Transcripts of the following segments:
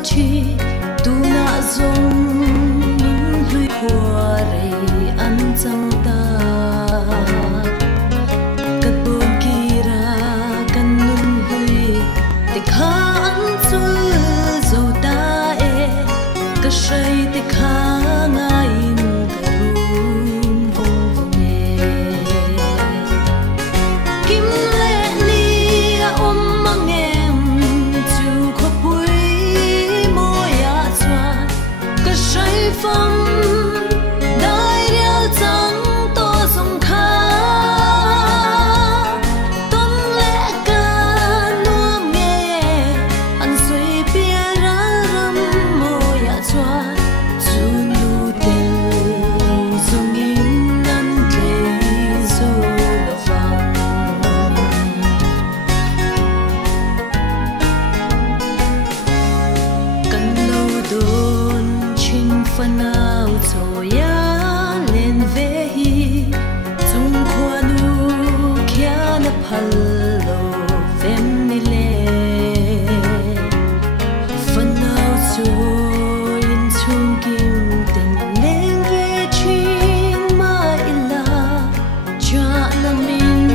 chi tu na zong nun hlui khua rei an chang ta kan bom kira kan nun hlui te kha an chul zo ta e ka shai te kha ngai phong đại điệu trắng to sông khá tôn lẽ ca nua nghe ăn suy bia ra râm môi ya choa chu nu tel sông in ăn thế zo lo phong cần lâu đôi phần nào cho ya lên về hi chung khoa nu kia na phalo vem ni le phần nào cho in chung kim tên lên về chuyên mà illa cha na min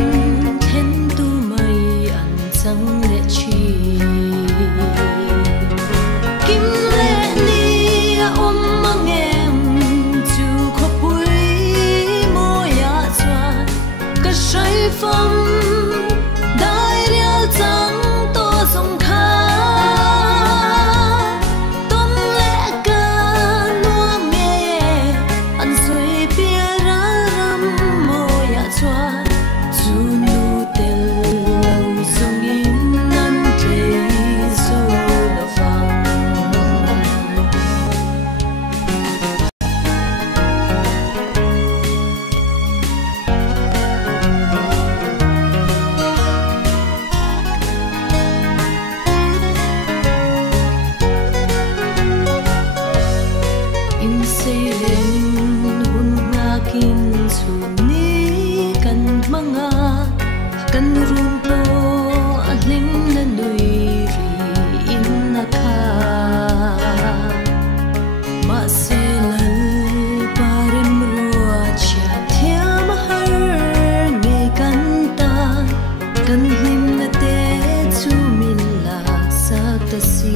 thiên tu mai ăn chẳng lệ chi kim lệ ni ôm phong đại điệu trắng to sông khá tôn lẽ ca nua nghe ăn suy bia ra râm môi ya choa chu nu tel sông in ăn thế zo lo phong kan run to ahlim na nui ri in na kha ma se lal parim ro cha thiam har nge kan ta kan him na te chu min la sa ta si